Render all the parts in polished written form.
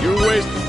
You're wasting.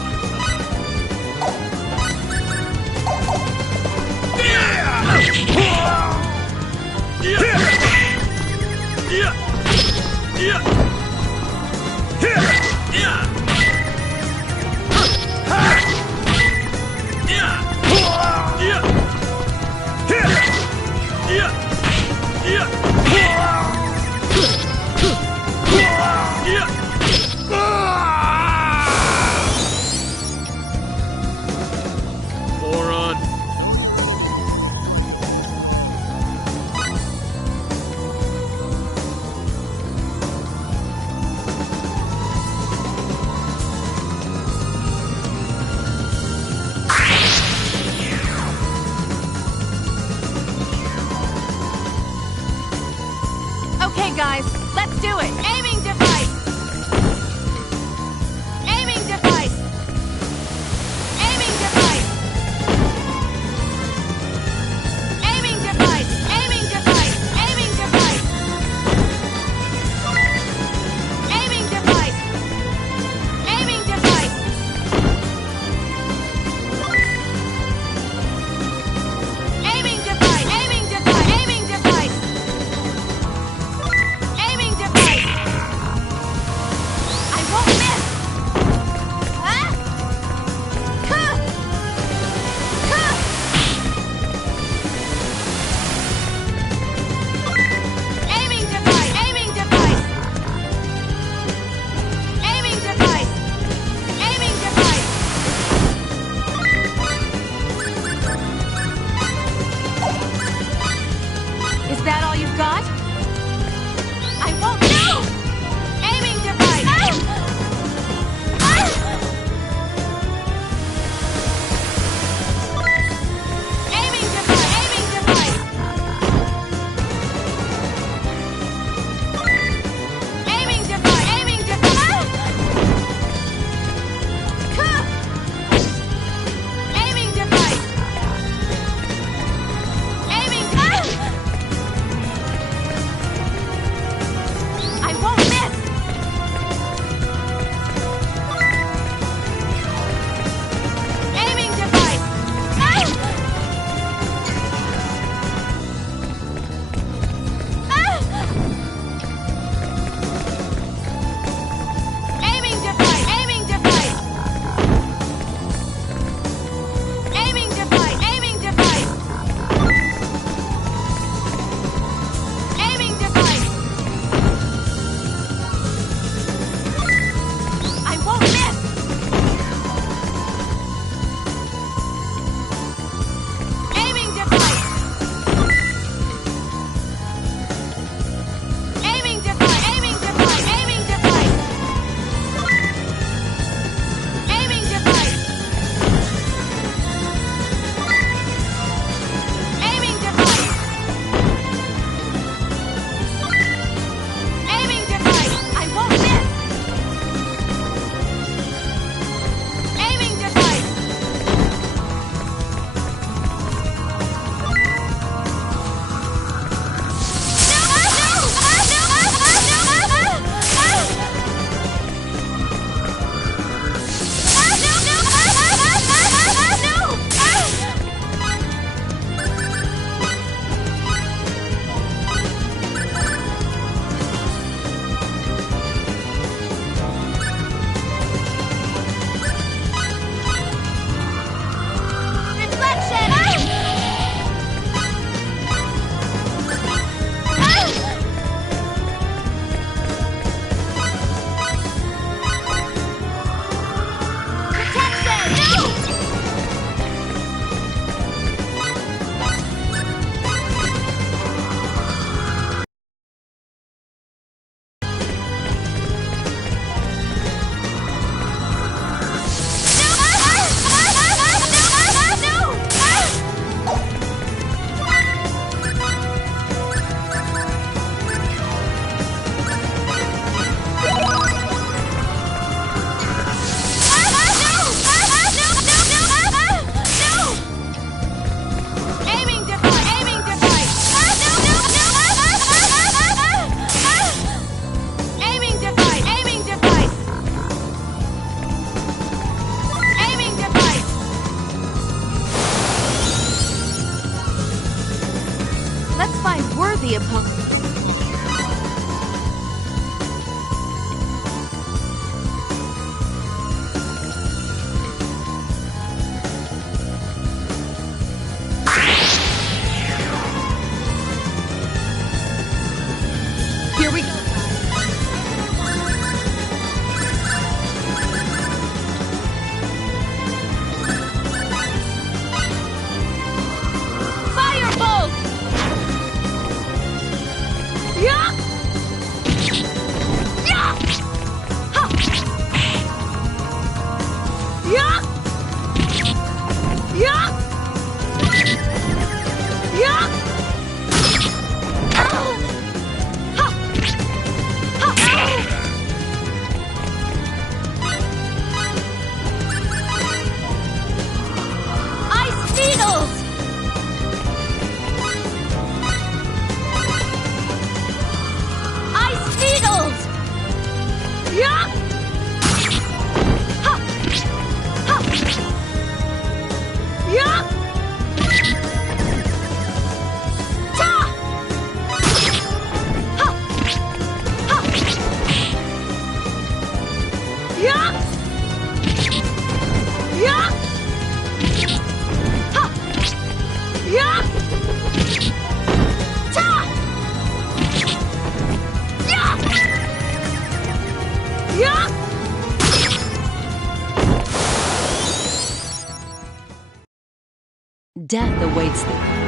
Death awaits them.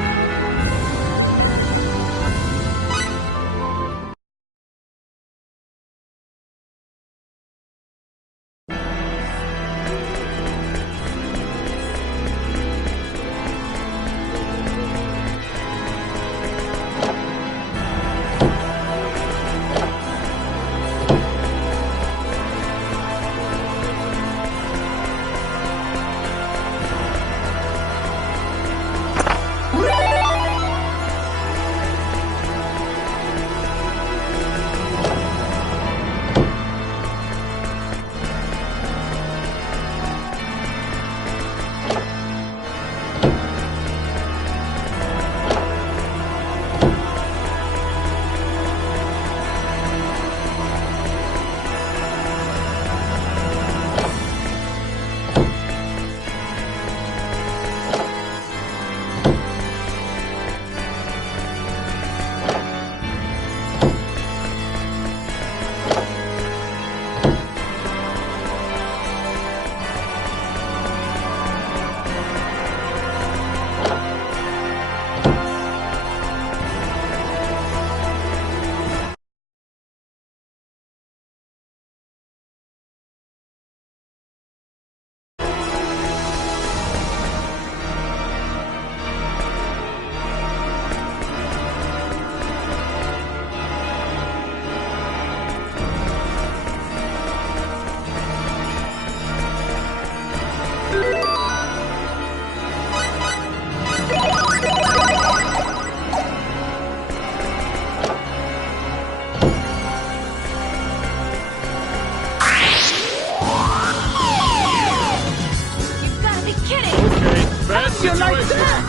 You like that?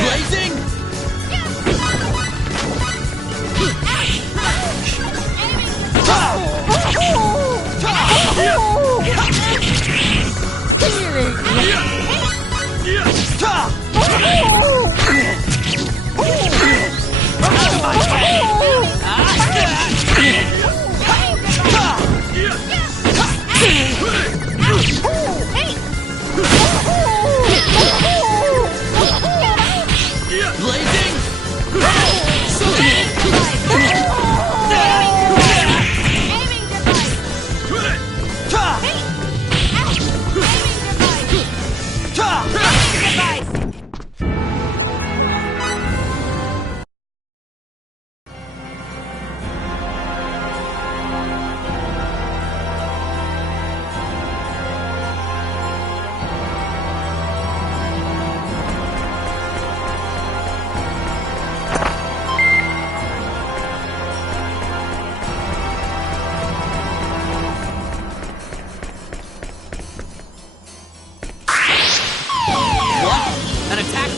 Blazing!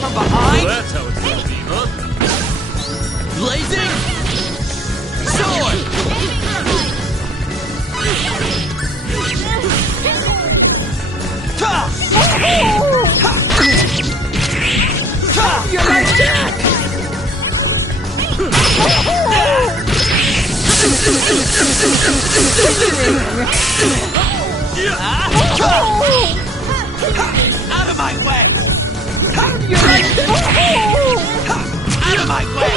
From behind? Well, that's how it's gonna be, huh? Blazing! Sword! You like that? Out of my way! You like that? Out of my way!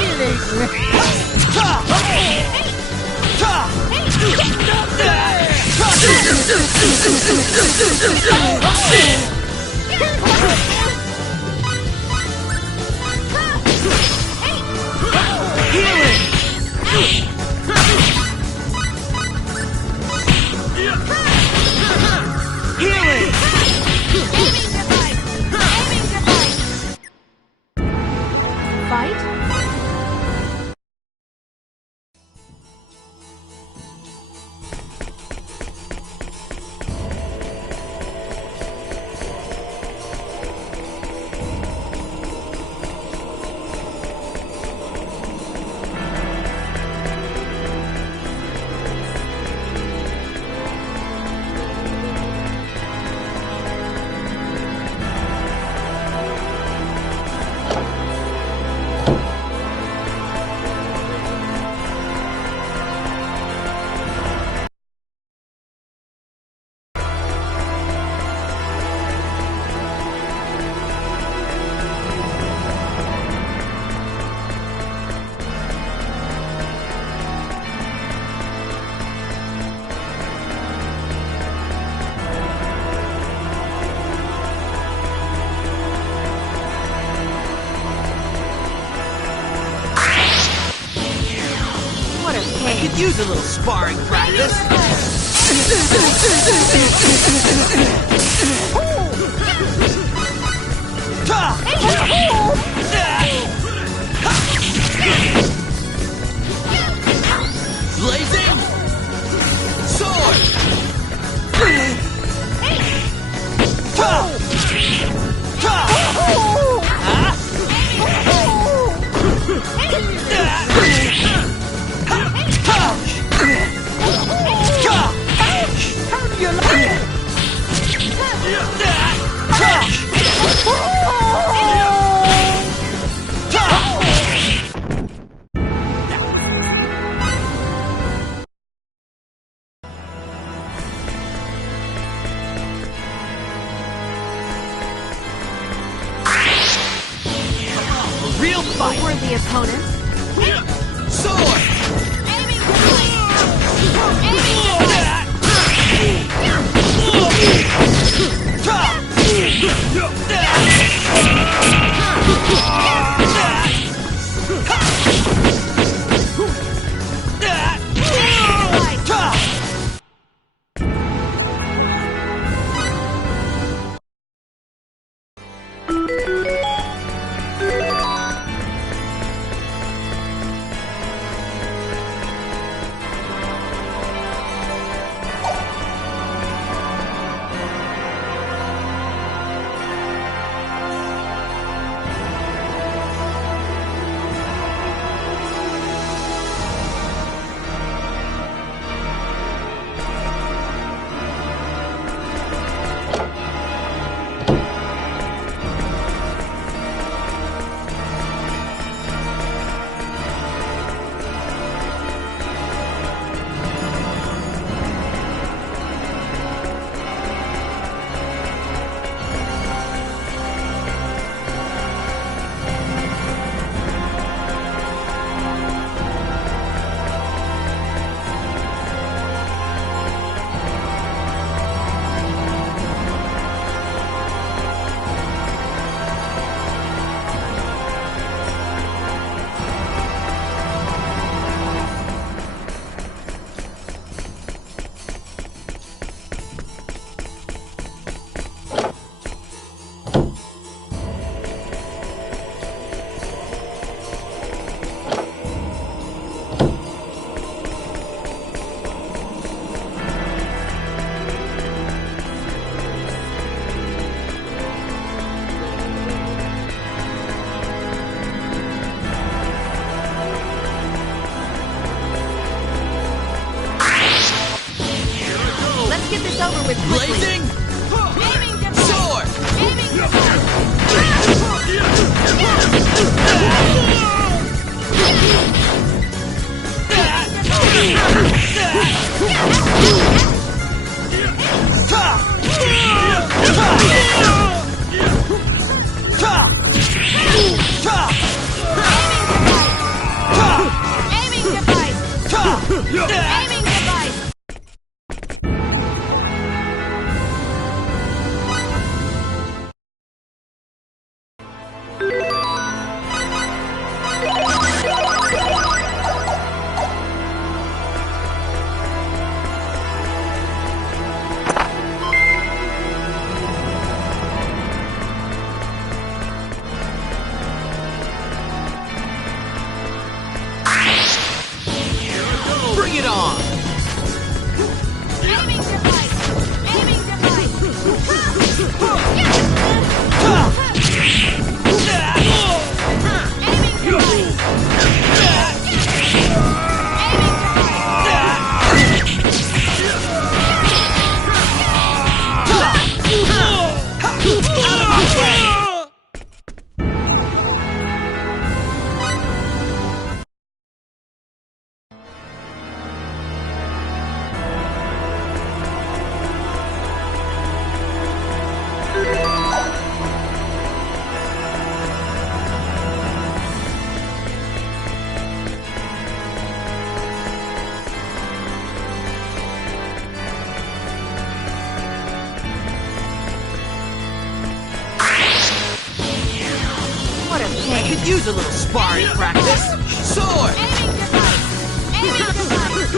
Healing! Fight? could use a little sparring practice. Blazing sword. How do you like it? A real fight. Worthy opponent. Sword. Let's get this over with quickly. Blazing sword. Aiming device. Aiming device. Bring it on. Aiming device. Aiming Could use a little sparring practice. Sword. device. Aiming device.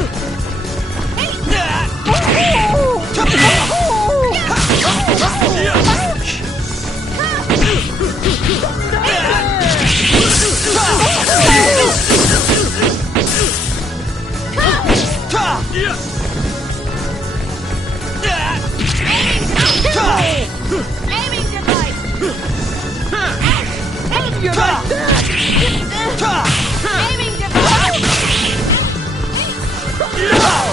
Aiming device. How do you like that? Aiming device. How do you like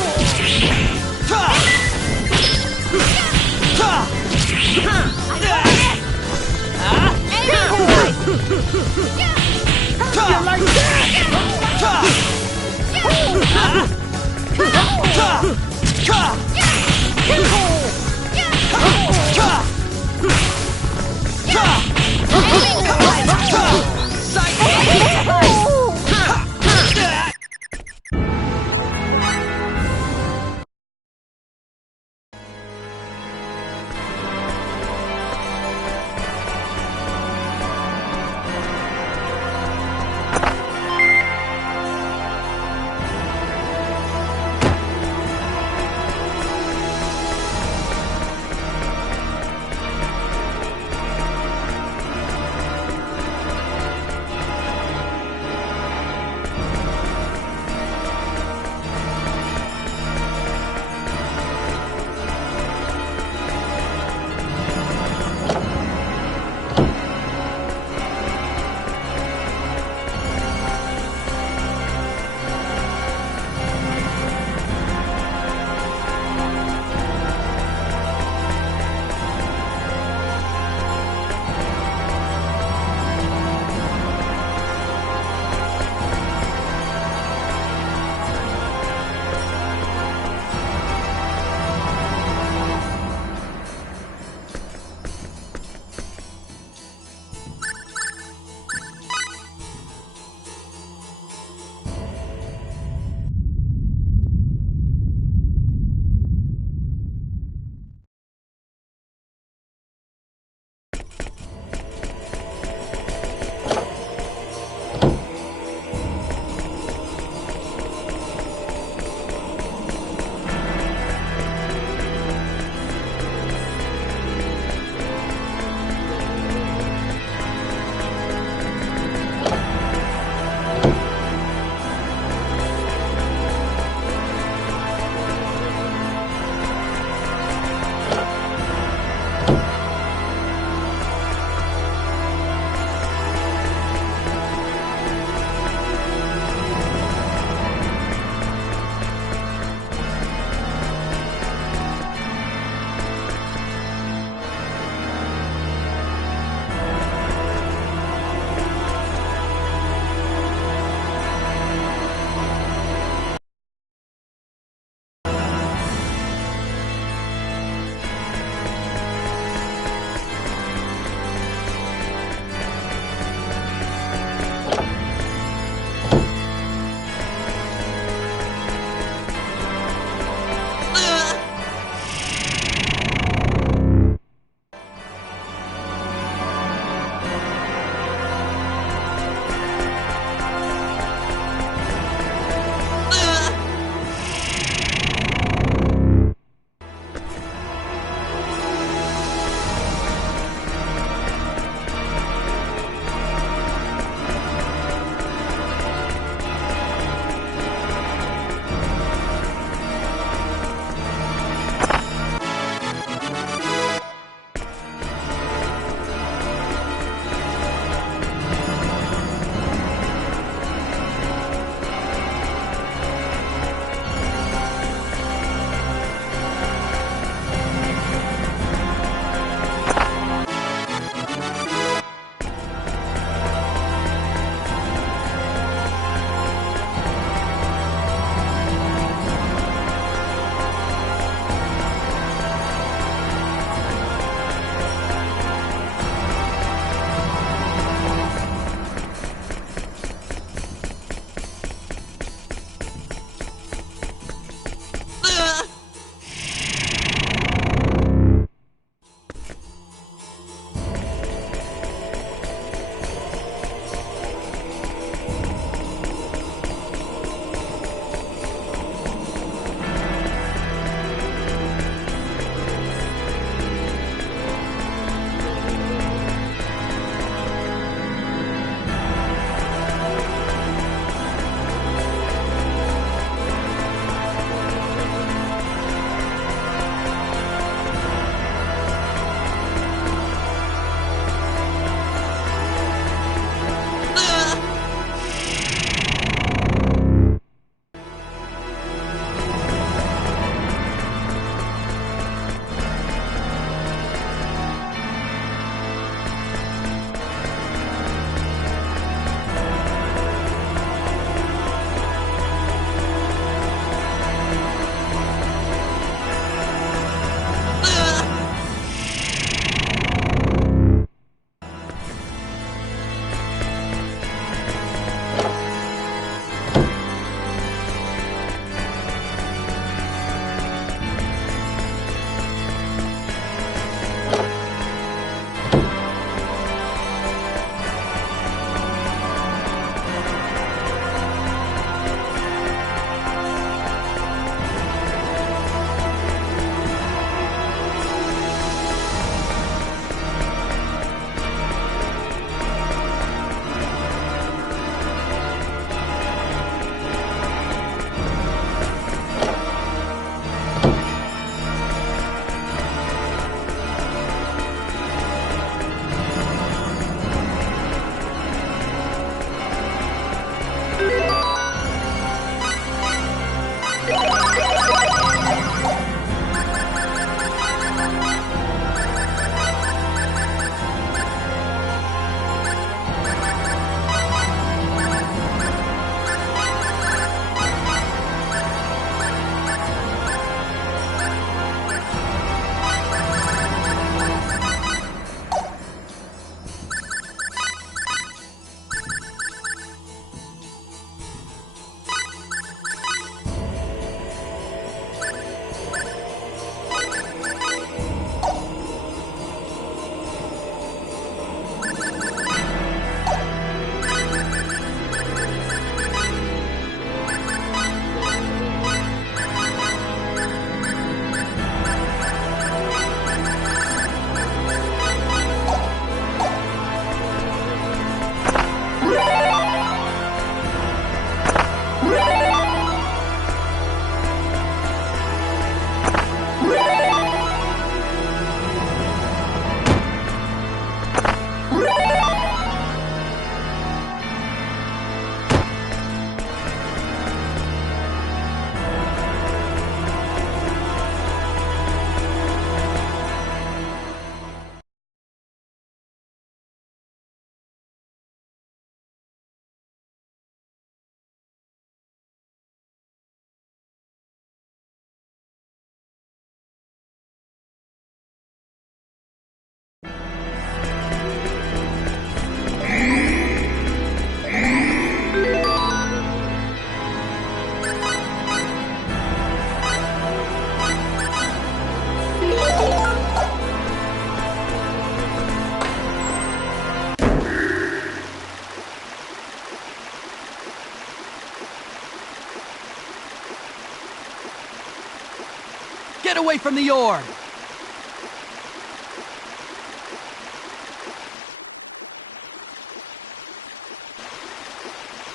Get away from the orb!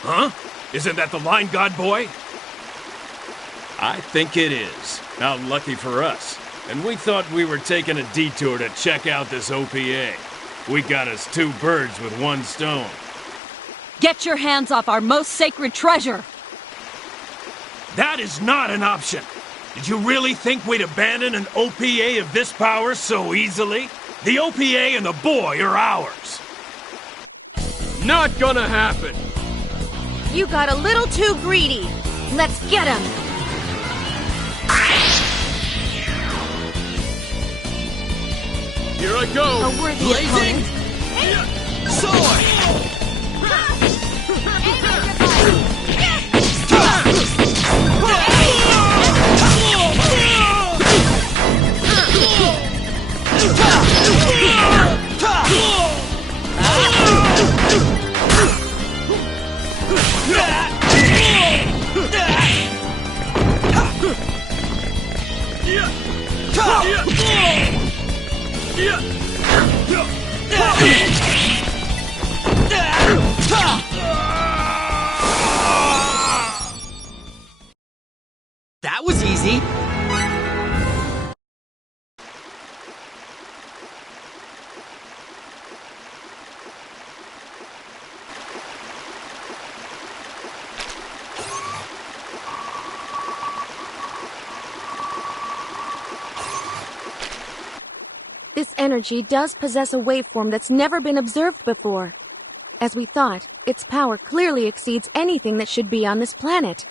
Huh? Isn't that the Line God boy? I think it is. How lucky for us. And we thought we were taking a detour to check out this OPA. We got us 2 birds with 1 stone. Get your hands off our most sacred treasure! That is not an option. Did you really think we'd abandon an OPA of this power so easily? The OPA and the boy are ours. Not gonna happen. You got a little too greedy. Let's get him! Here I go. A worthy Blazing! opponent. Sword! That was easy. This energy does possess a waveform that's never been observed before. As we thought, its power clearly exceeds anything that should be on this planet.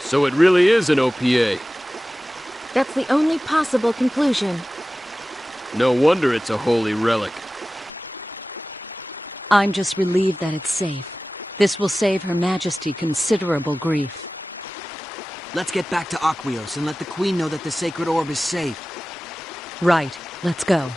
So it really is an OPA. That's the only possible conclusion. No wonder it's a holy relic. I'm just relieved that it's safe. This will save Her Majesty considerable grief. Let's get back to Aquios and let the Queen know that the sacred orb is safe. Right, let's go.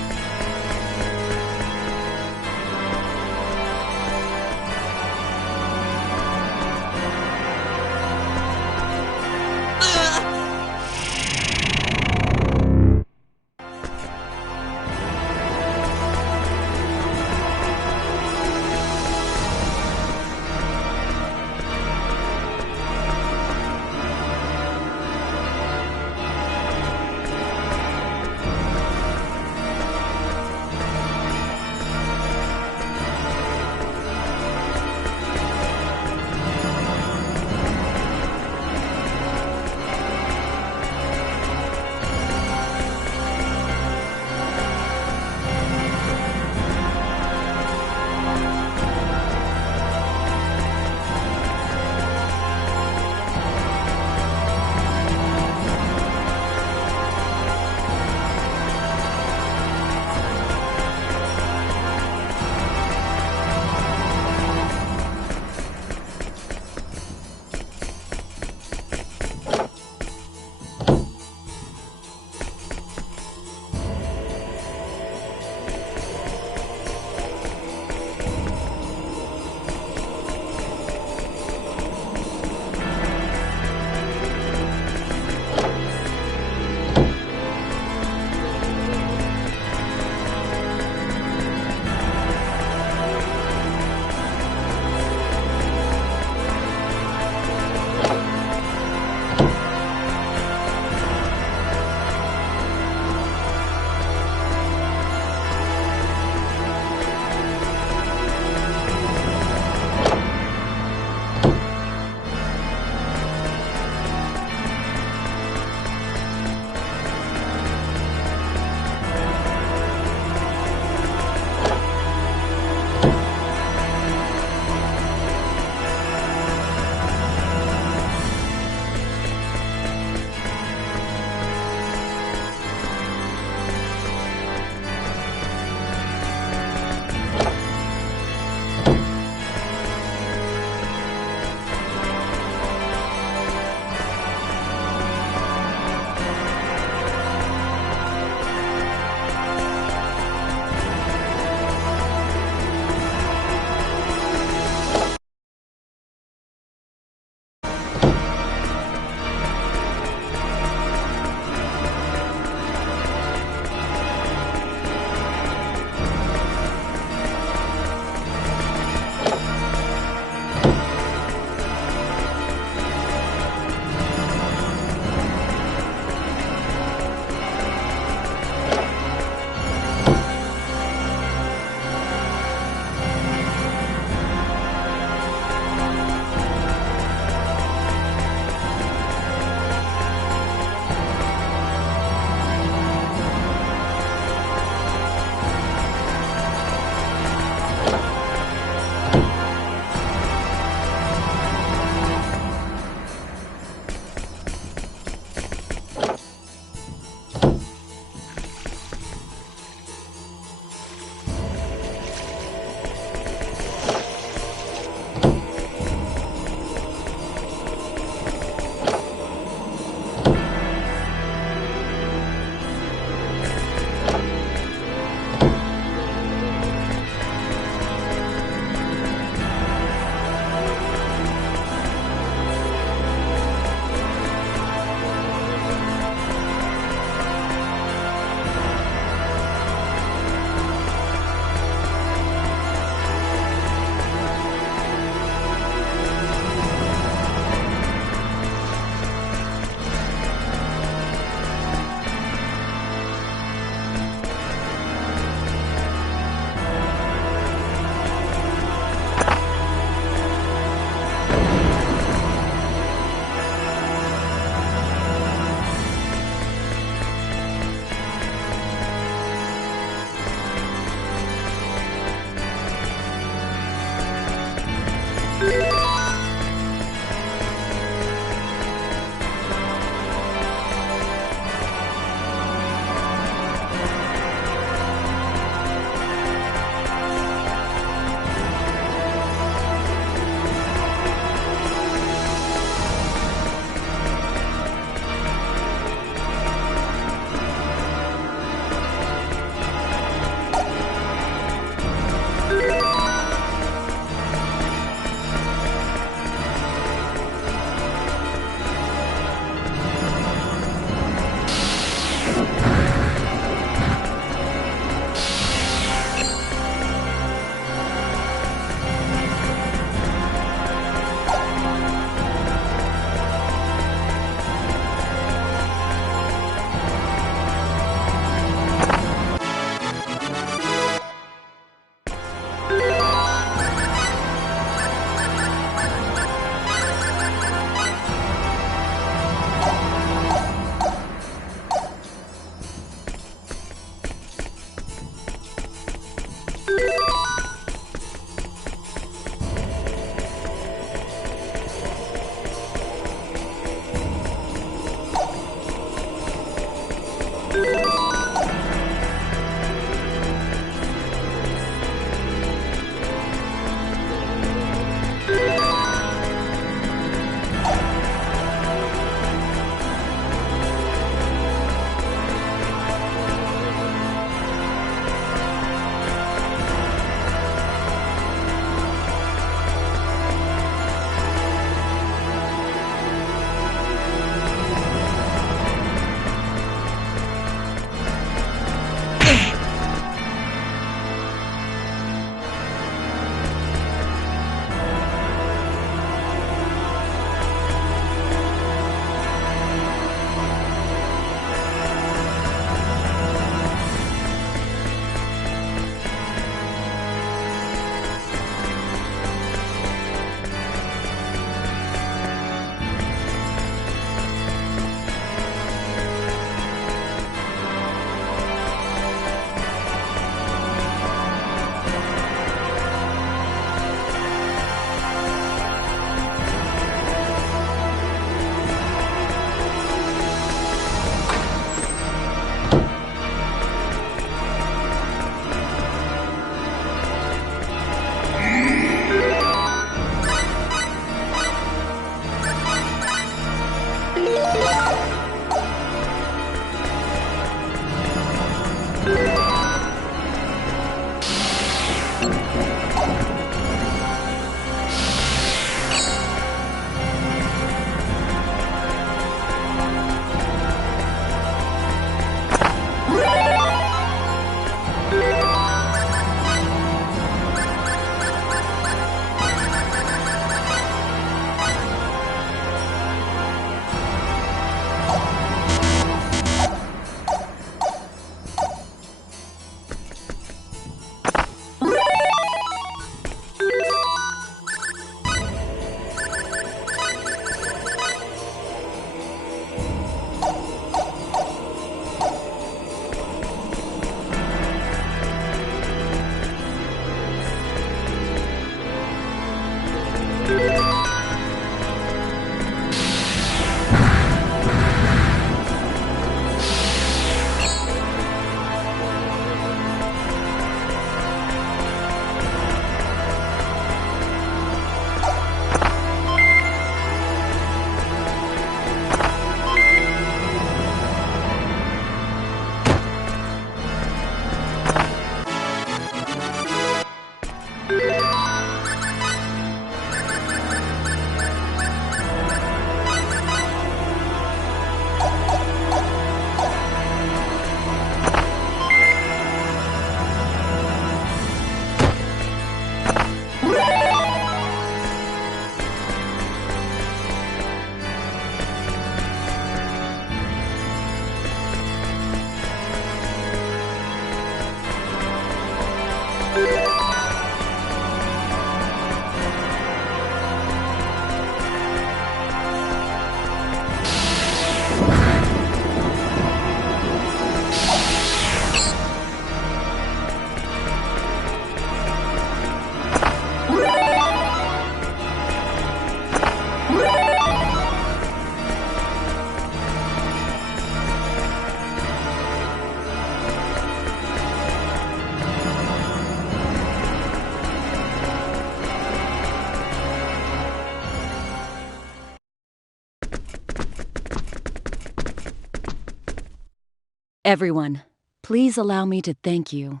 Everyone, please allow me to thank you.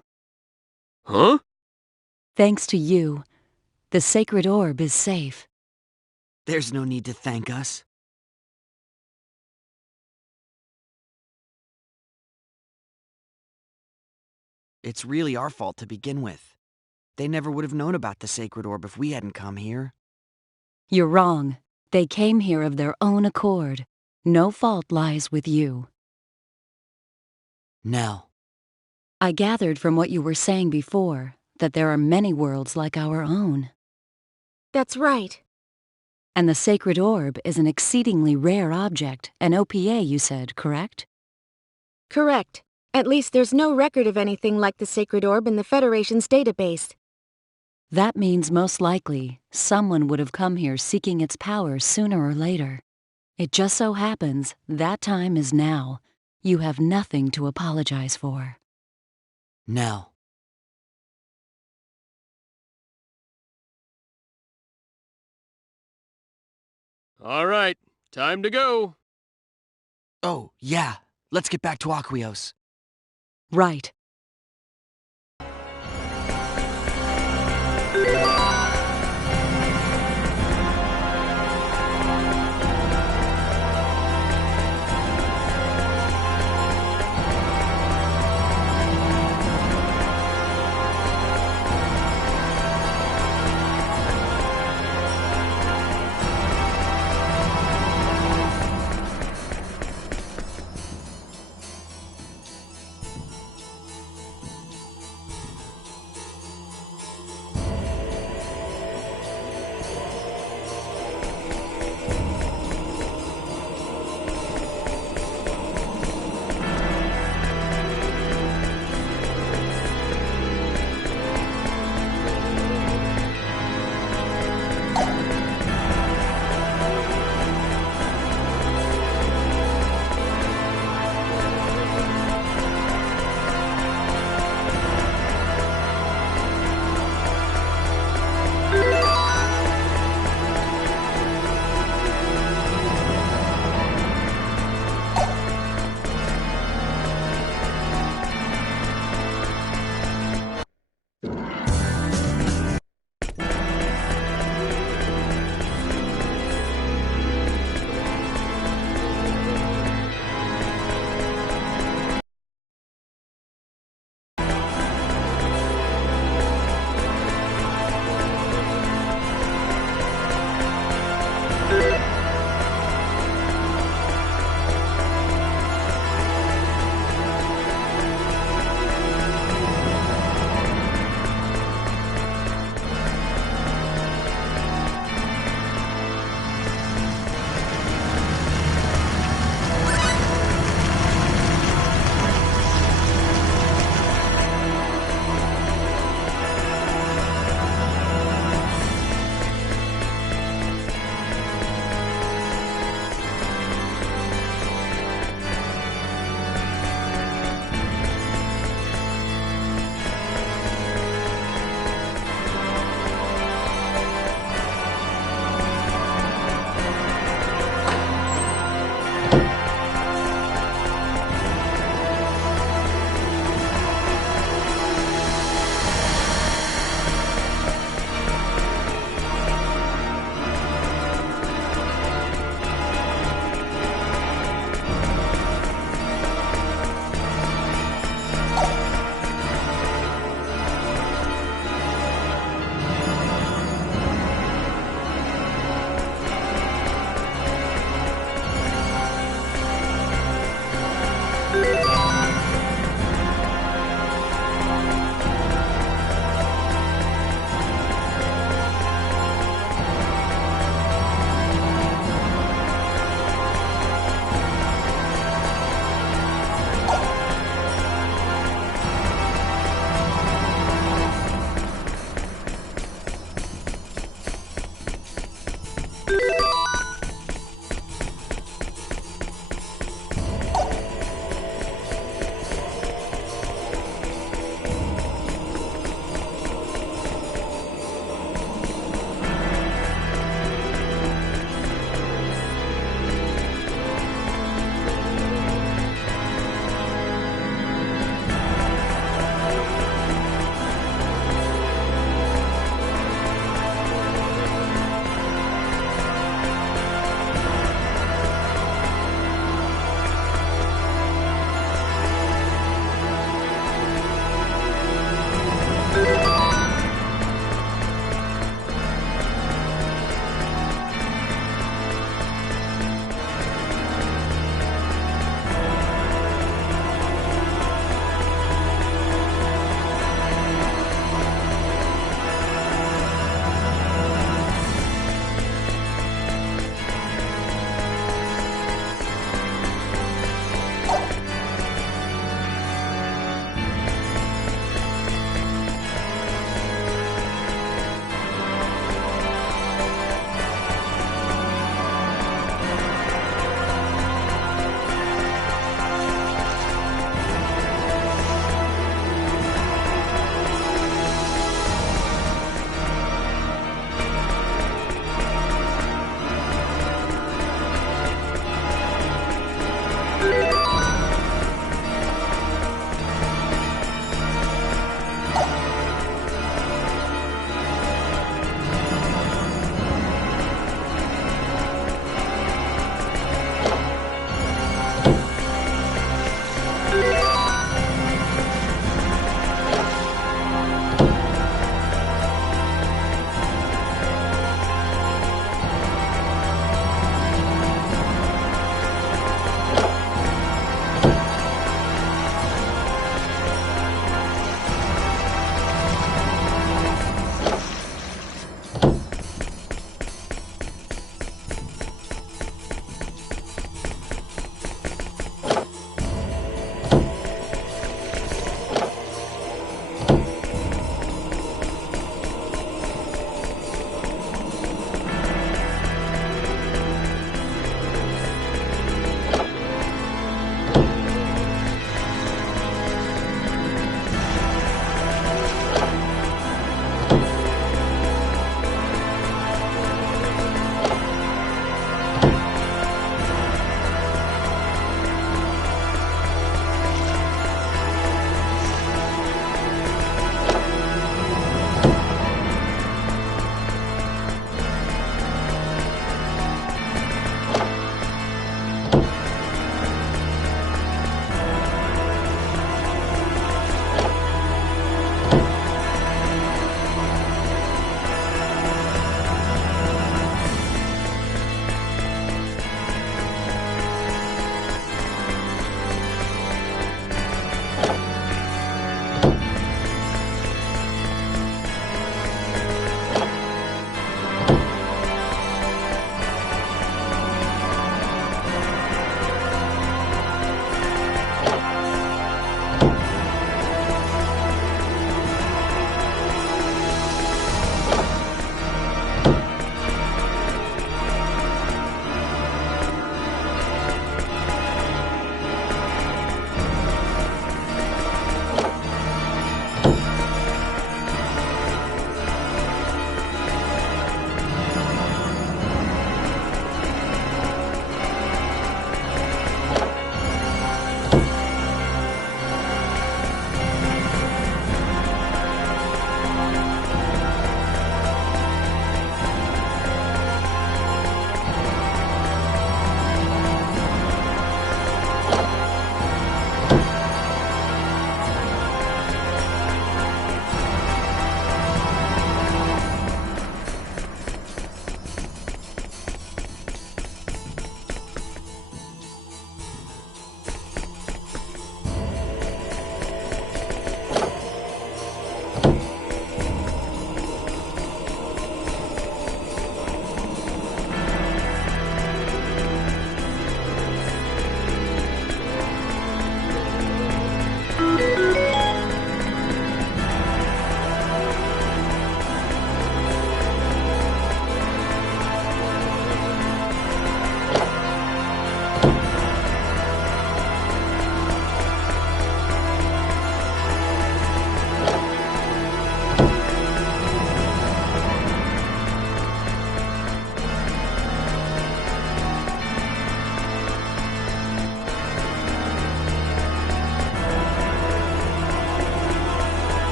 Huh? Thanks to you, the sacred orb is safe. There's no need to thank us. It's really our fault to begin with. They never would have known about the sacred orb if we hadn't come here. You're wrong. They came here of their own accord. No fault lies with you. Nell. I gathered from what you were saying before that there are many worlds like our own. That's right. And the sacred orb is an exceedingly rare object, an OPA, you said, correct? Correct. At least there's no record of anything like the sacred orb in the Federation's database. That means most likely someone would have come here seeking its power sooner or later. It just so happens that time is now. You have nothing to apologize for. Nell. All right, time to go. Oh, yeah. Let's get back to Aqueous. Right.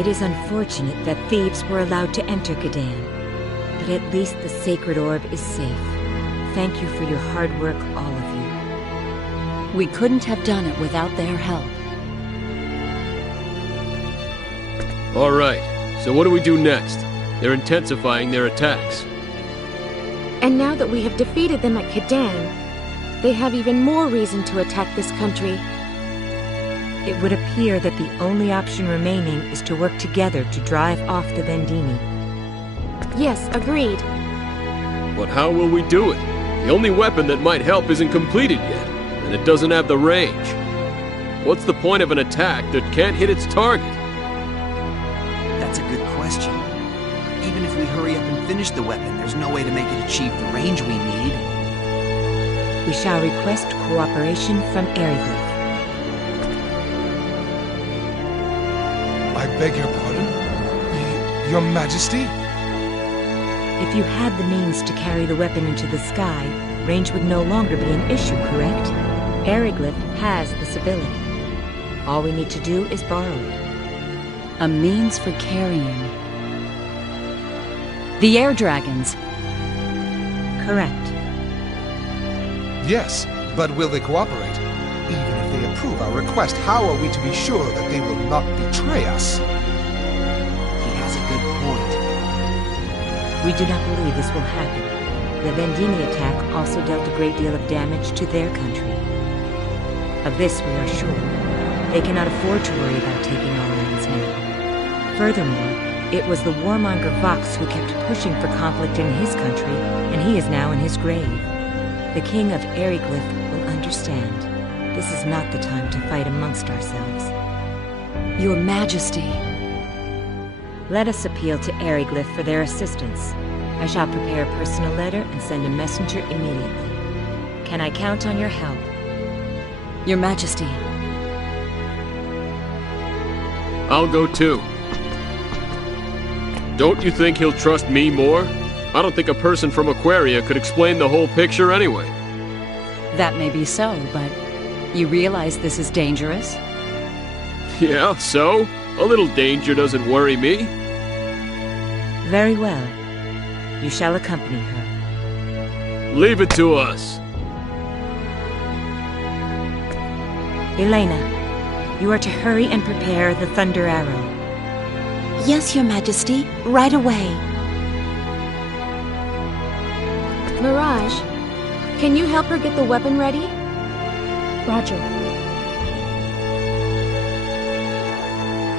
It is unfortunate that thieves were allowed to enter Kadan, but at least the Sacred Orb is safe. Thank you for your hard work, all of you. We couldn't have done it without their help. All right, so what do we do next? They're intensifying their attacks. And now that we have defeated them at Kadan, they have even more reason to attack this country. It would appear that the only option remaining is to work together to drive off the Vendini. Yes, agreed. But how will we do it? The only weapon that might help isn't completed yet, and it doesn't have the range. What's the point of an attack that can't hit its target? That's a good question. Even if we hurry up and finish the weapon, there's no way to make it achieve the range we need. We shall request cooperation from Eriglyph. I beg your pardon? Your Majesty? If you had the means to carry the weapon into the sky, range would no longer be an issue, correct? Eriglyph has this ability. All we need to do is borrow it. A means for carrying. The air dragons. Correct. Yes, but will they cooperate? Even if they approve our request, how are we to be sure that they will not betray us? He has a good point. We do not believe this will happen. The Vendini attack also dealt a great deal of damage to their country. Of this we are sure. They cannot afford to worry about taking our lands now. Furthermore, it was the warmonger Vox who kept pushing for conflict in his country, and he is now in his grave. The King of Eriglyph will understand. This is not the time to fight amongst ourselves. Your Majesty. Let us appeal to Eriglyph for their assistance. I shall prepare a personal letter and send a messenger immediately. Can I count on your help? Your Majesty. I'll go too. Don't you think he'll trust me more? I don't think a person from Aquaria could explain the whole picture anyway. That may be so, but you realize this is dangerous? Yeah, so? A little danger doesn't worry me. Very well. You shall accompany her. Leave it to us. Elena, you are to hurry and prepare the Thunder Arrow. Yes, Your Majesty. Right away. Mirage, can you help her get the weapon ready? Roger.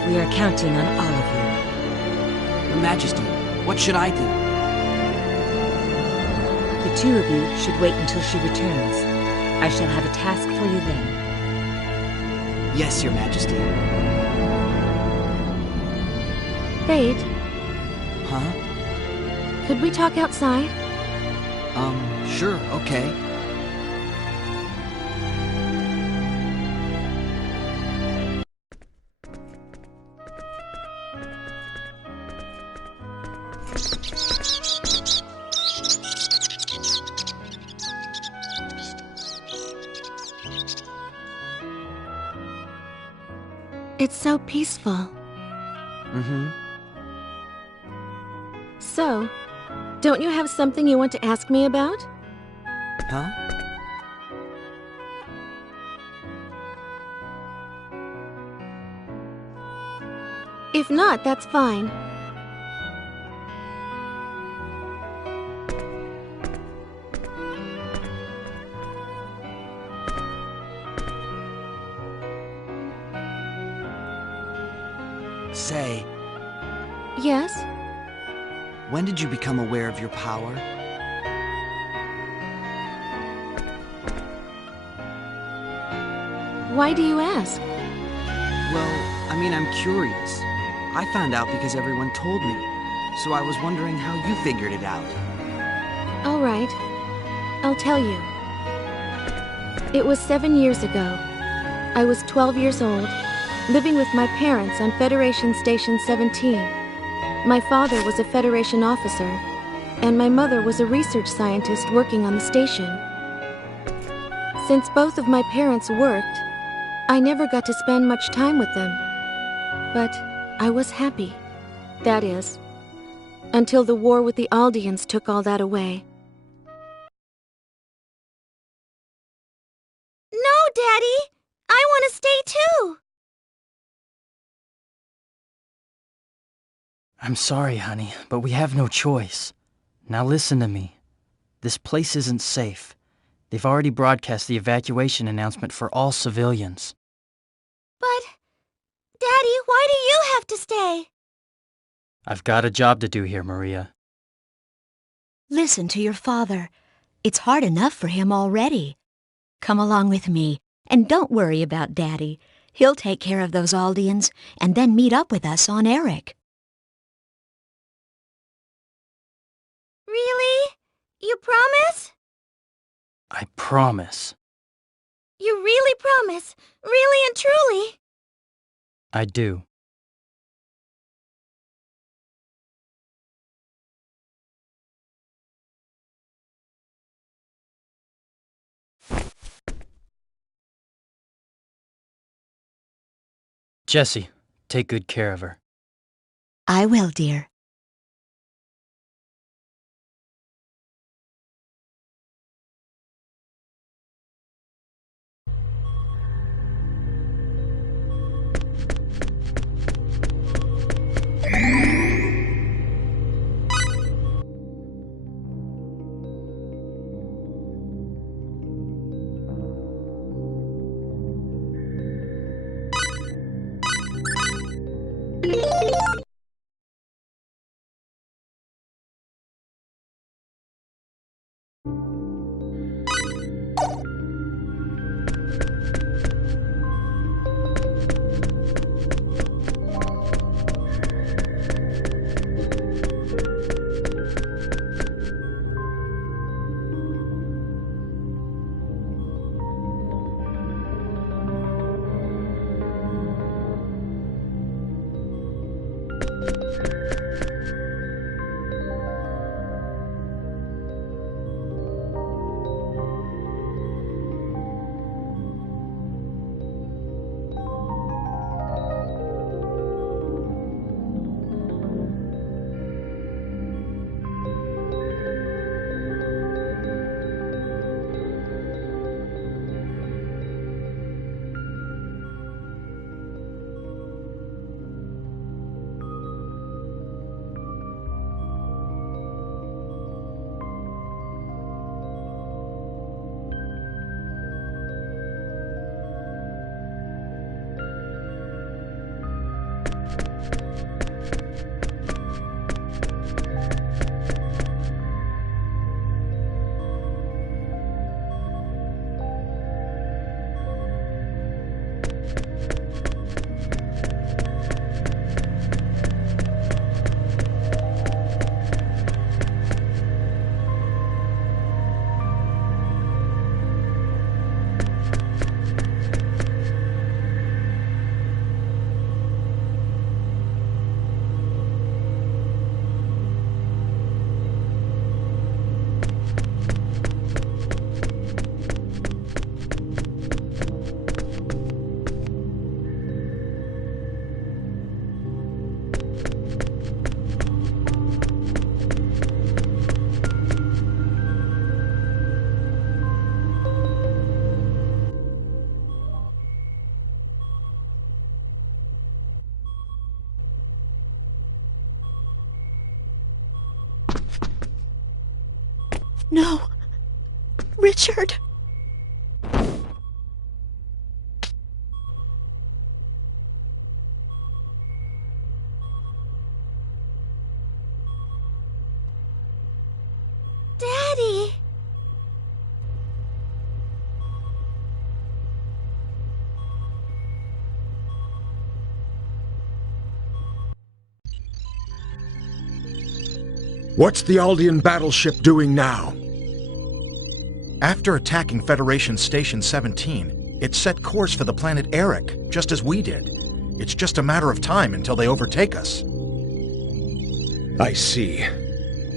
We are counting on all of you. Your Majesty, what should I do? The two of you should wait until she returns. I shall have a task for you then. Yes, Your Majesty. Fate, Huh? could we talk outside? Sure, okay. It's so peaceful. Mm-hmm. So, don't you have something you want to ask me about? Huh? If not, that's fine. Say, Yes? when did you become aware of your power? Why do you ask? Well, I mean, I'm curious. I found out because everyone told me, so I was wondering how you figured it out. All right. I'll tell you. It was 7 years ago. I was 12 years old, living with my parents on Federation Station 17. My father was a Federation officer, and my mother was a research scientist working on the station. Since both of my parents worked, I never got to spend much time with them. But I was happy. That is, until the war with the Aldeans took all that away. No, Daddy! I want to stay too! I'm sorry, honey, but we have no choice. Now listen to me. This place isn't safe. They've already broadcast the evacuation announcement for all civilians. But, Daddy, why do you have to stay? I've got a job to do here, Maria. Listen to your father. It's hard enough for him already. Come along with me, and don't worry about Daddy. He'll take care of those Aldeans, and then meet up with us on Eric. Really? You promise? I promise. You really promise? Really and truly? I do. Jessie, take good care of her. I will, dear. No. Richard. Daddy. What's the Aldean battleship doing now? After attacking Federation Station 17, it set course for the planet Eric, just as we did. It's just a matter of time until they overtake us. I see.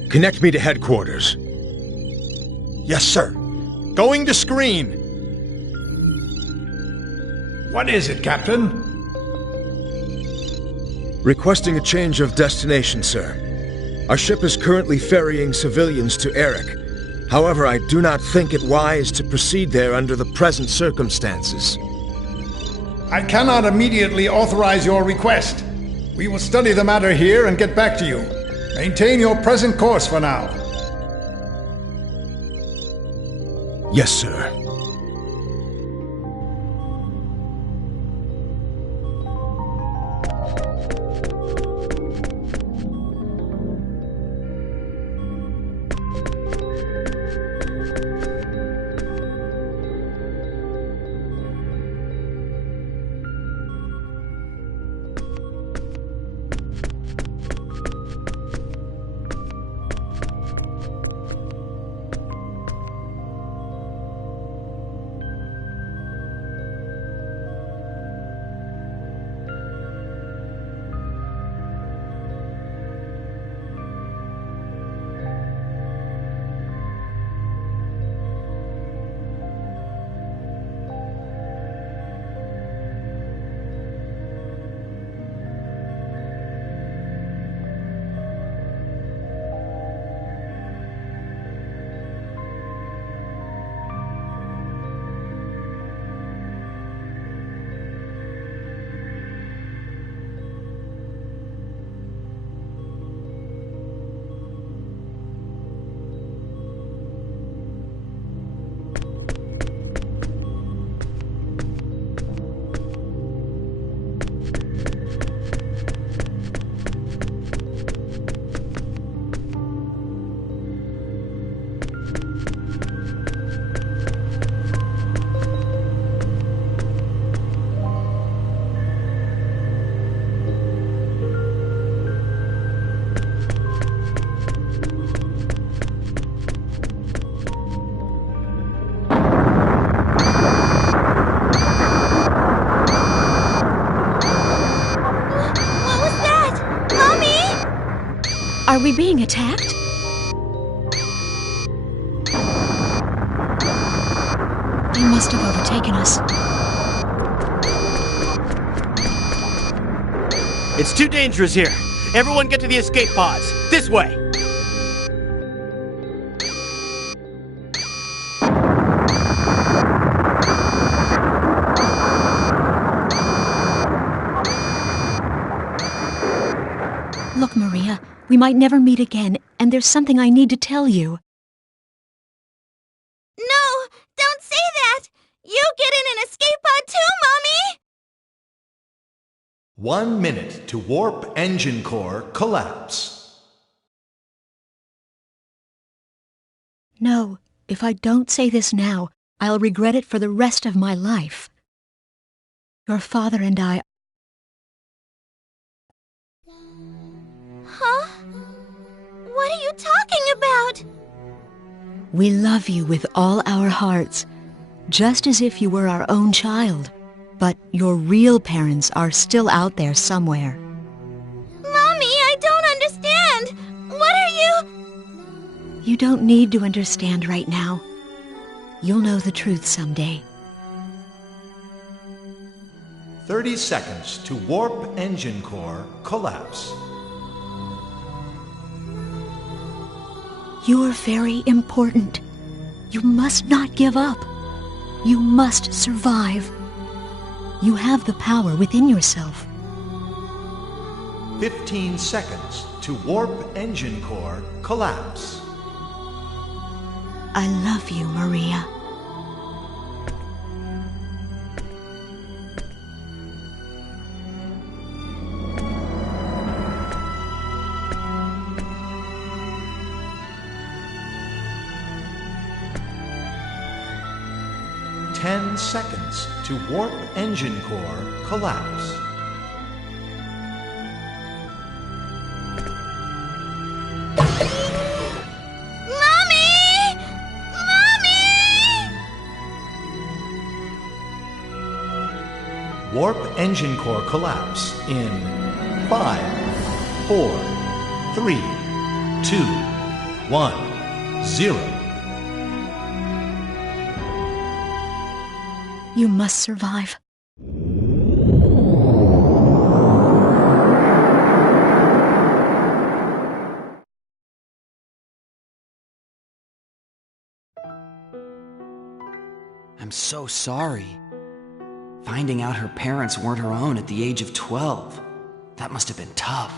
Connect me to headquarters. Yes, sir. Going to screen. What is it, Captain? Requesting a change of destination, sir. Our ship is currently ferrying civilians to Eric. However, I do not think it wise to proceed there under the present circumstances. I cannot immediately authorize your request. We will study the matter here and get back to you. Maintain your present course for now. Yes, sir. Are we being attacked? They must have overtaken us. It's too dangerous here. Everyone get to the escape pods. This way! Look, Maria, we might never meet again, and there's something I need to tell you. No! Don't say that! You get in an escape pod too, Mommy! 1 minute to warp engine core collapse. No, if I don't say this now, I'll regret it for the rest of my life. Your father and I... Huh? What are you talking about? We love you with all our hearts, just as if you were our own child. But your real parents are still out there somewhere. Mommy, I don't understand! What are you... You don't need to understand right now. You'll know the truth someday. 30 seconds to warp engine core collapse. You're very important. You must not give up. You must survive. You have the power within yourself. 15 seconds to warp engine core collapse. I love you, Maria. Ten seconds to warp engine core collapse. Mommy! Mommy! Warp engine core collapse in 5, 4, 3, 2, 1, 0. You must survive. so sorry. Finding out her parents weren't her own at the age of 12. That must have been tough.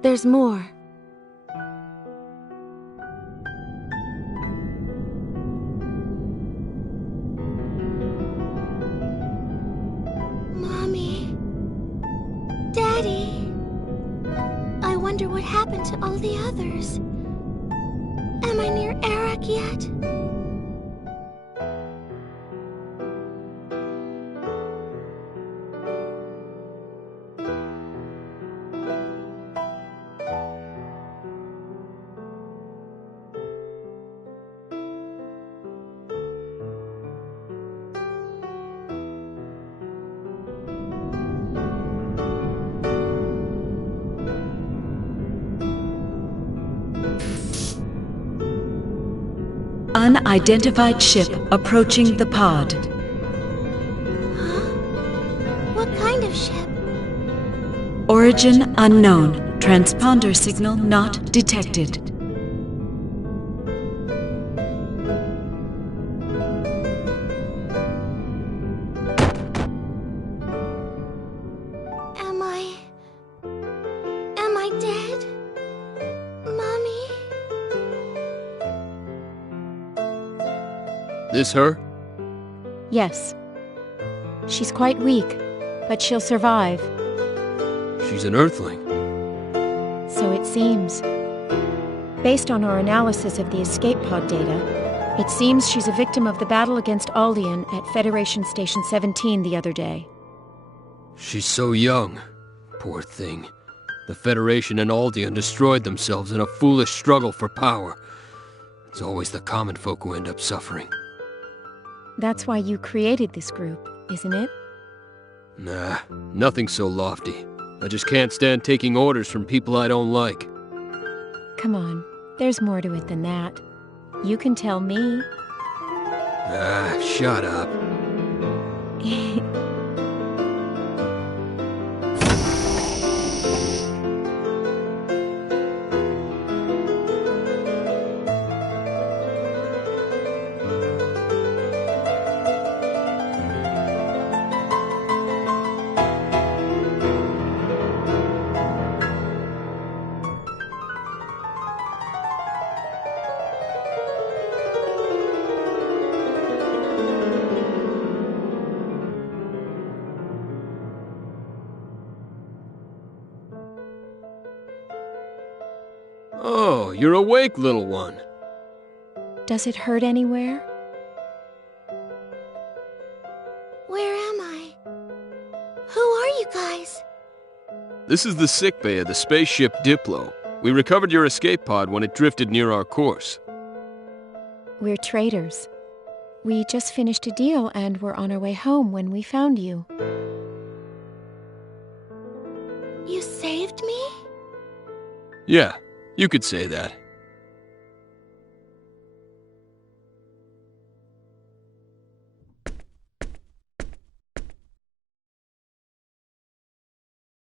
There's more. Mommy. Daddy. I wonder what happened to all the others. Am I near Eric yet? Unidentified ship approaching the pod. Huh? What kind of ship? Origin unknown. Transponder signal not detected. Am I dead? Mommy? This her? Yes. She's quite weak, but she'll survive. She's an Earthling. So it seems. Based on our analysis of the escape pod data, it seems she's a victim of the battle against Aldean at Federation Station 17 the other day. She's so young. Poor thing. The Federation and Aldean destroyed themselves in a foolish struggle for power. It's always the common folk who end up suffering. That's why you created this group, isn't it? Nah, nothing so lofty. I just can't stand taking orders from people I don't like. Come on, there's more to it than that. You can tell me. Ah, shut up. Oh, you're awake, little one. Does it hurt anywhere? Where am I? Who are you guys? This is the sickbay of the spaceship Diplo. We recovered your escape pod when it drifted near our course. We're traders. We just finished a deal and were on our way home when we found you. You saved me? Yeah, you could say that.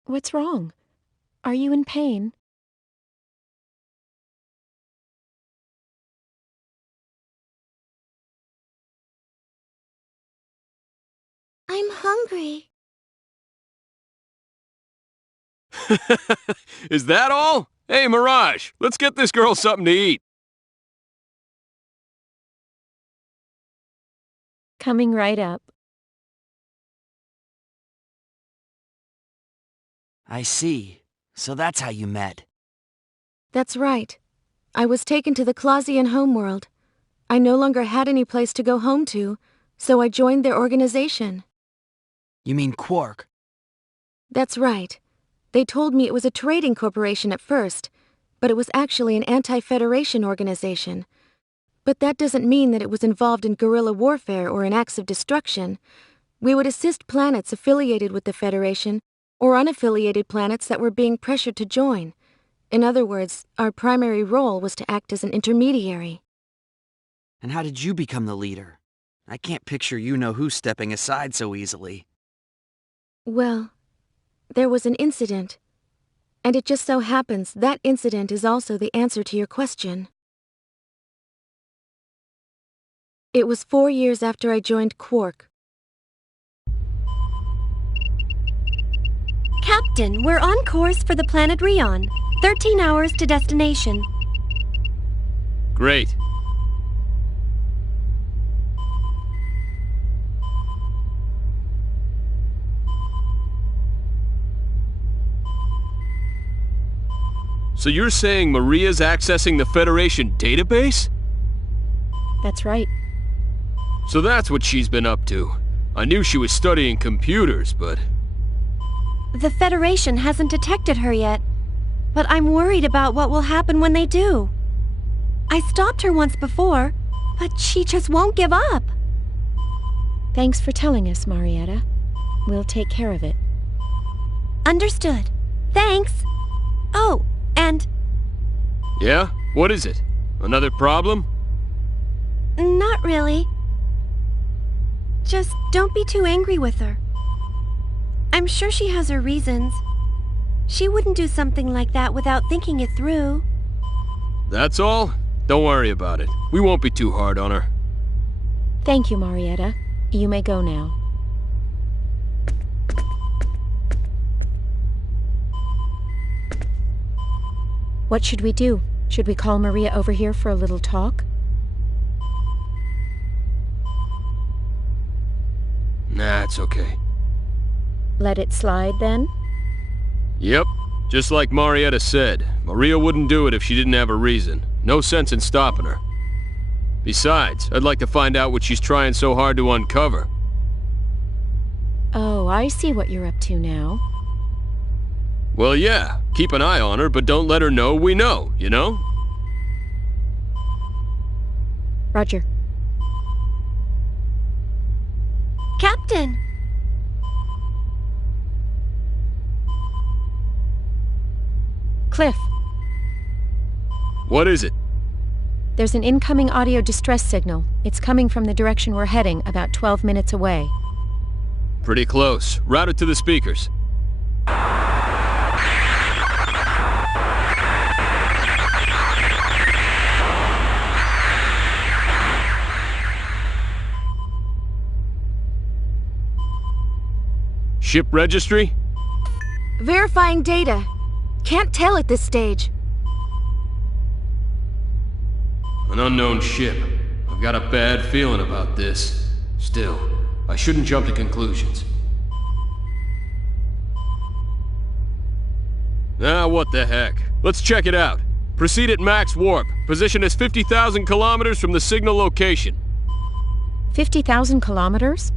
What's wrong? Are you in pain? I'm hungry. Is that all? Hey, Mirage, let's get this girl something to eat. Coming right up. I see. So that's how you met. That's right. I was taken to the Clausian homeworld. I no longer had any place to go home to, so I joined their organization. You mean Quark? That's right. They told me it was a trading corporation at first, but it was actually an anti-Federation organization. But that doesn't mean that it was involved in guerrilla warfare or in acts of destruction. We would assist planets affiliated with the Federation or unaffiliated planets that were being pressured to join. In other words, our primary role was to act as an intermediary. And how did you become the leader? I can't picture you-know-who stepping aside so easily. Well, there was an incident. And it just so happens that incident is also the answer to your question. It was 4 years after I joined Quark. Captain, we're on course for the planet Rion. 13 hours to destination. Great. So you're saying Maria's accessing the Federation database? That's right. So that's what she's been up to. I knew she was studying computers, but... The Federation hasn't detected her yet, but I'm worried about what will happen when they do. I stopped her once before, but she just won't give up. Thanks for telling us, Marietta. We'll take care of it. Understood. Thanks. Oh, and... Yeah? What is it? Another problem? Not really. Just don't be too angry with her. I'm sure she has her reasons. She wouldn't do something like that without thinking it through. That's all? Don't worry about it. We won't be too hard on her. Thank you, Marietta. You may go now. What should we do? Should we call Maria over here for a little talk? Nah, it's okay. Let it slide, then? Yep. Just like Marietta said, Maria wouldn't do it if she didn't have a reason. No sense in stopping her. Besides, I'd like to find out what she's trying so hard to uncover. Oh, I see what you're up to now. Well, yeah. Keep an eye on her, but don't let her know we know, you know? Roger. Captain! Cliff. What is it? There's an incoming audio distress signal. It's coming from the direction we're heading, about 12 minutes away. Pretty close. Route it to the speakers. Ship registry? Verifying data. Can't tell at this stage. An unknown ship. I've got a bad feeling about this. Still, I shouldn't jump to conclusions. Ah, what the heck. Let's check it out. Proceed at max warp. Position is 50,000 kilometers from the signal location. 50,000 kilometers?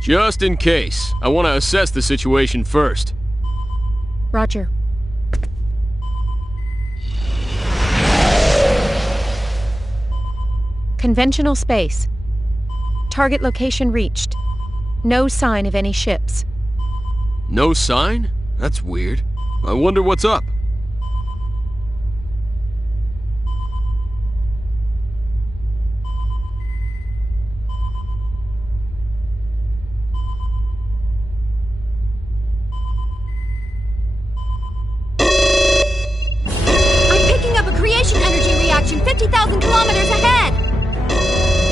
Just in case. I want to assess the situation first. Roger. Conventional space. Target location reached. No sign of any ships. No sign? That's weird. I wonder what's up. I'm picking up a creation energy reaction 50,000 kilometers ahead!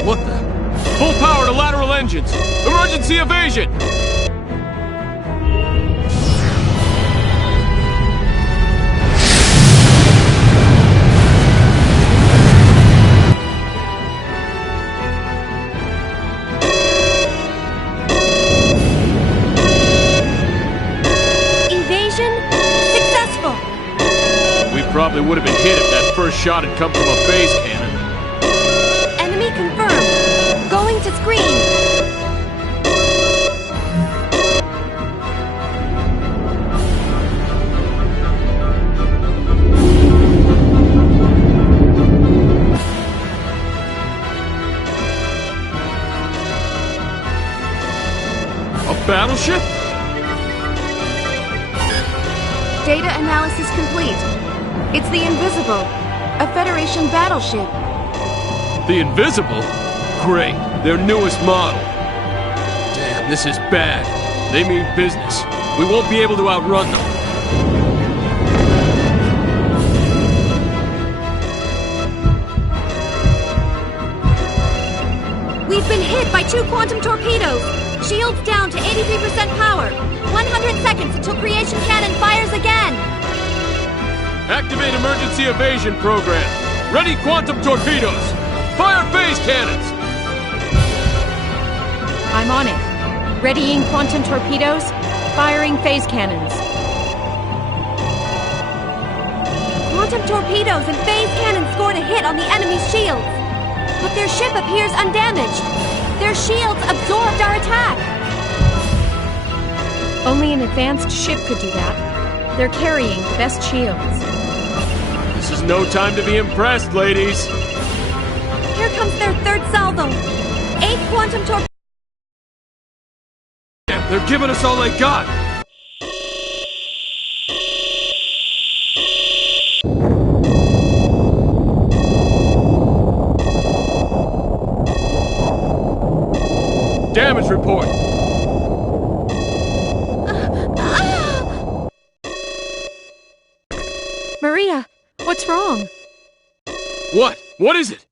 What the? Full power to lateral engines! Emergency evasion! Evasion successful! We probably would have been hit if that first shot had come from a phase cannon. Enemy confirmed. Going to screen. A battleship? Data analysis complete. It's the Invisible, a Federation battleship. The Invisible? Great, their newest model. Damn, this is bad. They mean business. We won't be able to outrun them. 2 quantum torpedoes! Shields down to 83% power! 100 seconds until creation cannon fires again! Activate emergency evasion program. Ready quantum torpedoes. Fire phase cannons. I'm on it. Readying quantum torpedoes, firing phase cannons. Quantum torpedoes and phase cannons scored a hit on the enemy's shields. But their ship appears undamaged. Their shields absorbed our attack. Only an advanced ship could do that. They're carrying the best shields. This is no time to be impressed, ladies. Here comes their third salvo. 8 quantum torpedoes. They're giving us all they got. Damage report. Maria, what's wrong? What? What is it?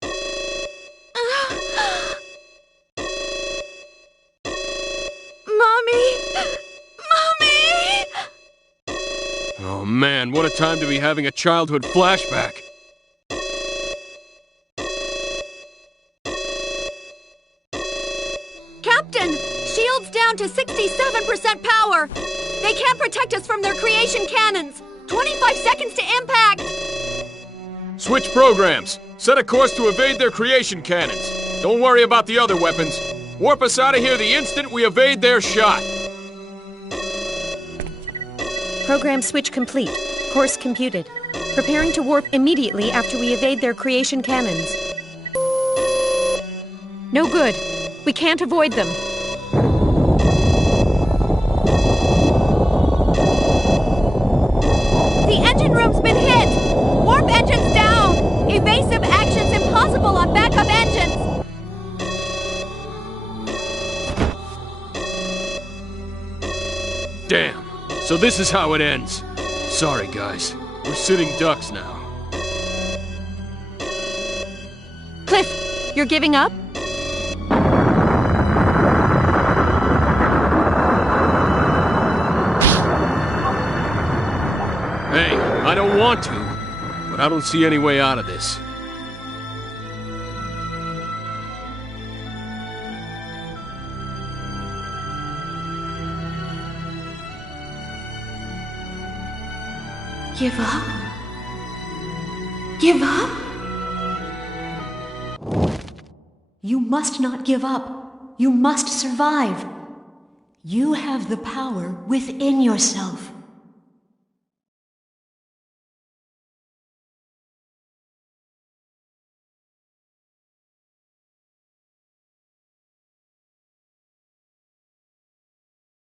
Oh man, what a time to be having a childhood flashback. Captain! Shields down to 67% power! They can't protect us from their creation cannons! 25 seconds to impact! Switch programs. Set a course to evade their creation cannons. Don't worry about the other weapons. Warp us out of here the instant we evade their shot. Program switch complete. Course computed. Preparing to warp immediately after we evade their creation cannons. No good. We can't avoid them. The engine room's been hit! Warp engines down! Evasive actions impossible on backup engines! Damn. So this is how it ends. Sorry, guys. We're sitting ducks now. Cliff, you're giving up? Hey, I don't want to, but I don't see any way out of this. Give up? Give up? You must not give up. You must survive. You have the power within yourself.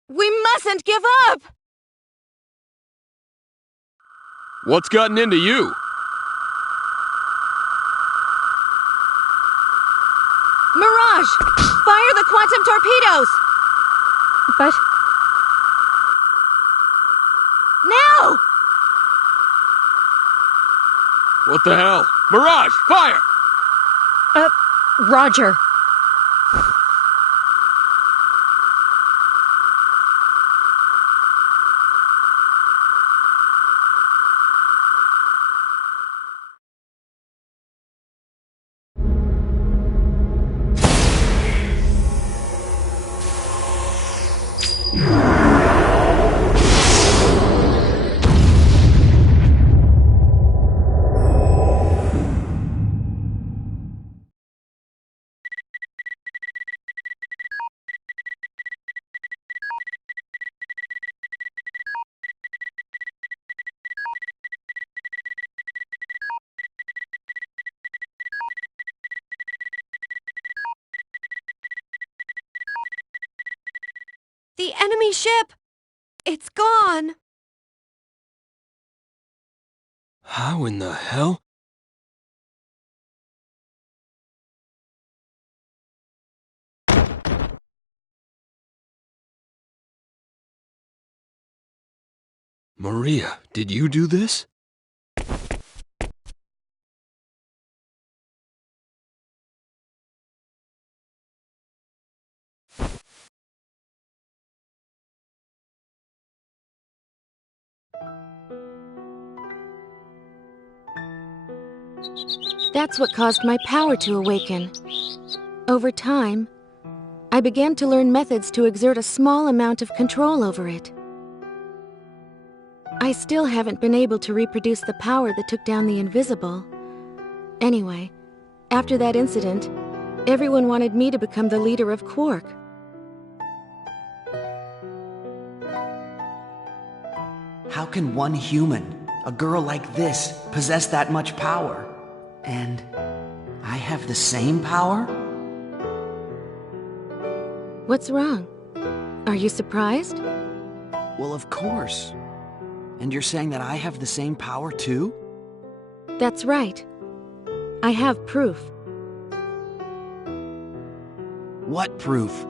We mustn't give up! What's gotten into you? Mirage! Fire the quantum torpedoes! But... Now! What the hell? Mirage, fire! Roger. The enemy ship! It's gone! How in the hell? Maria, did you do this? That's what caused my power to awaken. Over time, I began to learn methods to exert a small amount of control over it. I still haven't been able to reproduce the power that took down the Invisible. Anyway, after that incident, everyone wanted me to become the leader of Quark. How can one human, a girl like this, possess that much power? And I have the same power? What's wrong? Are you surprised? Well, of course. And you're saying that I have the same power too? That's right. I have proof. What proof?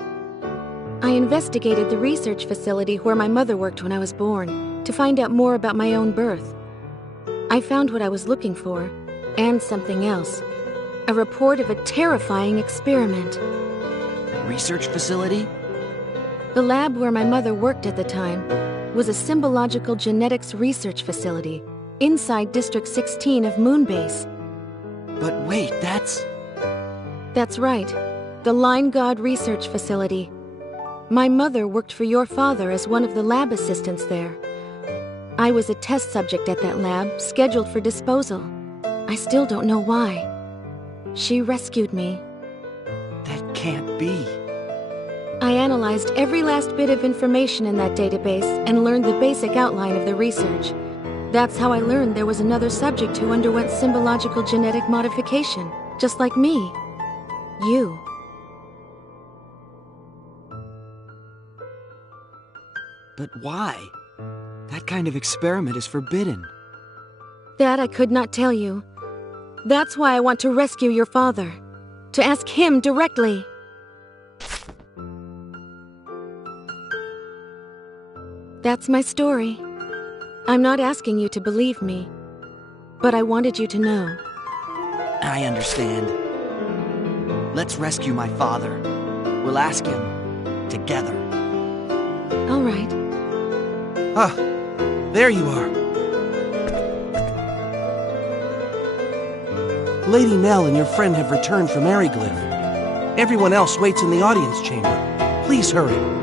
I investigated the research facility where my mother worked when I was born to find out more about my own birth. I found what I was looking for, and something else. A report of a terrifying experiment. Research facility? The lab where my mother worked at the time was a symbological genetics research facility inside District 16 of Moonbase. But wait, that's... That's right. The Line God Research Facility. My mother worked for your father as one of the lab assistants there. I was a test subject at that lab, scheduled for disposal. I still don't know why. She rescued me. That can't be. I analyzed every last bit of information in that database and learned the basic outline of the research. That's how I learned there was another subject who underwent symbological genetic modification, just like me. You. But why? That kind of experiment is forbidden. That I could not tell you. That's why I want to rescue your father. To ask him directly. That's my story. I'm not asking you to believe me, but I wanted you to know. I understand. Let's rescue my father. We'll ask him together. All right. Ah, there you are. Lady Nell and your friend have returned from Ariglyph. Everyone else waits in the audience chamber. Please hurry.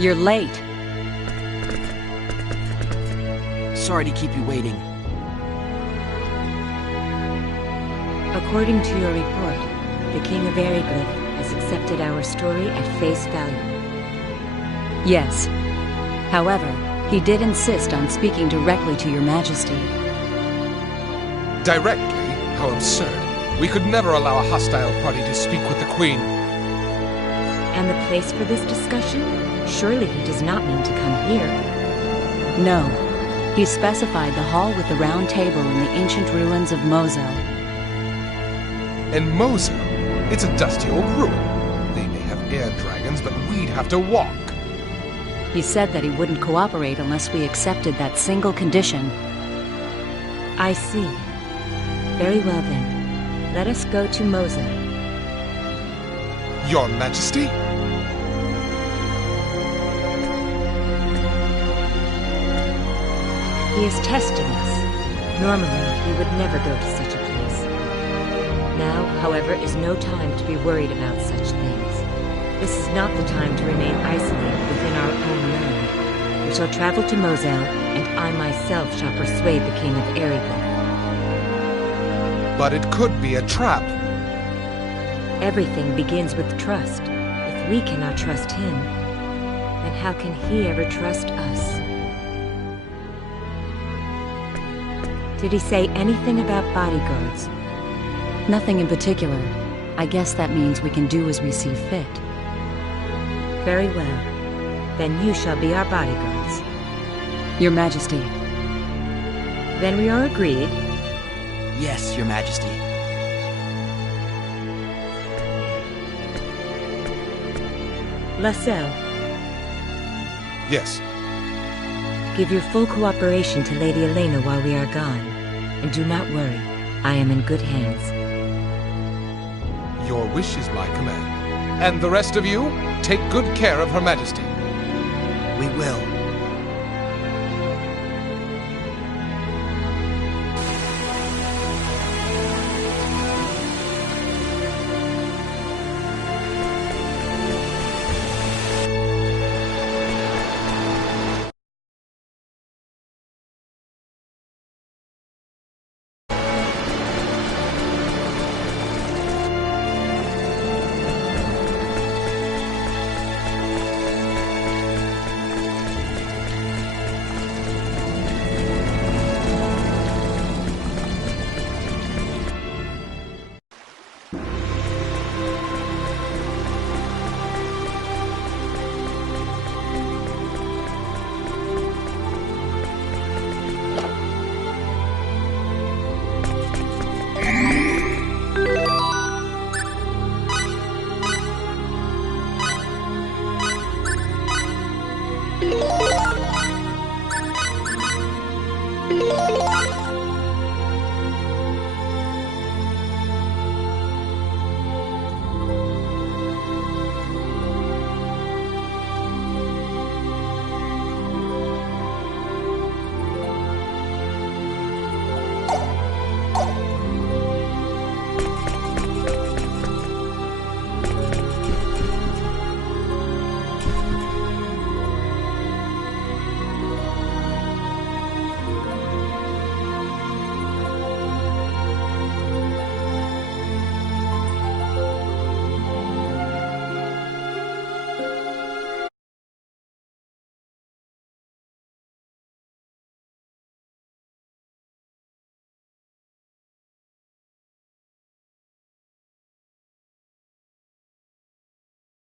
You're late. Sorry to keep you waiting. According to your report, the King of Ariglyph has accepted our story at face value. Yes. However, he did insist on speaking directly to your majesty. Directly? How absurd. We could never allow a hostile party to speak with the Queen. And the place for this discussion? Surely he does not mean to come here. No. He specified the hall with the round table in the ancient ruins of Mozo. And Mosel, it's a dusty old ruin. They may have air dragons, but we'd have to walk. He said that he wouldn't cooperate unless we accepted that single condition. I see. Very well then. Let us go to Mosel. Your Majesty? He is testing us. Normally, he would never go to such a place. Now, however, is no time to be worried about such things. This is not the time to remain isolated within our own land. We shall travel to Mosel, and I myself shall persuade the King of Eriglyph. But it could be a trap. Everything begins with trust. If we cannot trust him, then how can he ever trust us? Did he say anything about bodyguards? Nothing in particular. I guess that means we can do as we see fit. Very well. Then you shall be our bodyguards. Your Majesty. Then we are agreed. Yes, Your Majesty. Lascelles. Yes. Give your full cooperation to Lady Elena while we are gone. And do not worry. I am in good hands. Your wish is my command. And the rest of you, take good care of Her Majesty. We will.